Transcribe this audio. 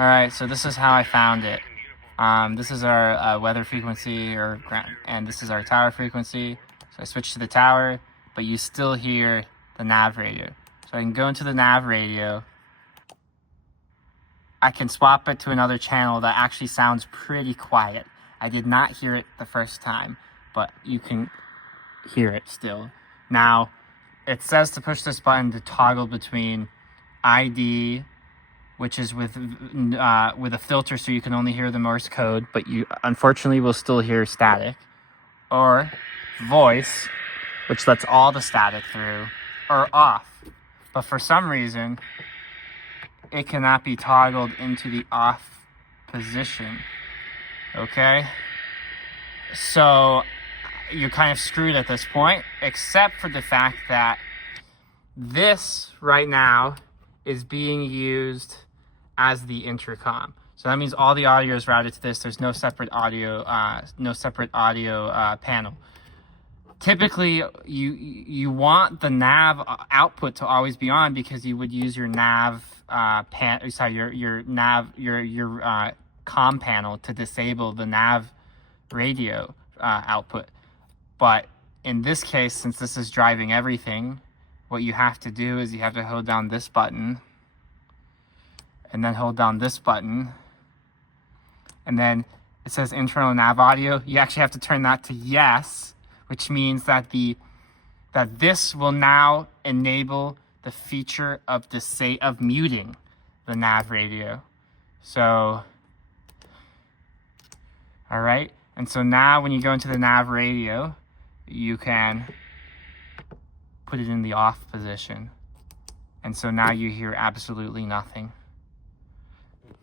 All right, so this is how I found it. This is our weather frequency, and this is our tower frequency. So I switched to the tower, but you still hear the nav radio. So I can go into the nav radio. I can swap it to another channel that actually sounds pretty quiet. I did not hear it the first time, but you can hear it still. Now, it says to push this button to toggle between ID, which is with a filter, so you can only hear the Morse code, but you unfortunately will still hear static, or voice, which lets all the static through, or off. But for some reason, it cannot be toggled into the off position. Okay? So you're kind of screwed at this point, except for the fact that this right now is being used as the intercom. So that means all the audio is routed to this. There's no separate audio, panel. Typically, you want the nav output to always be on, because you would use your nav your comm panel to disable the nav radio output. But in this case, since this is driving everything, what you have to do is you have to hold down this button, and then hold down this button, and then it says internal nav audio. You actually have to turn that to yes, which means that this will now enable the feature of muting the nav radio. So, all right, and so now when you go into the nav radio, you can put it in the off position, and so now you hear absolutely nothing.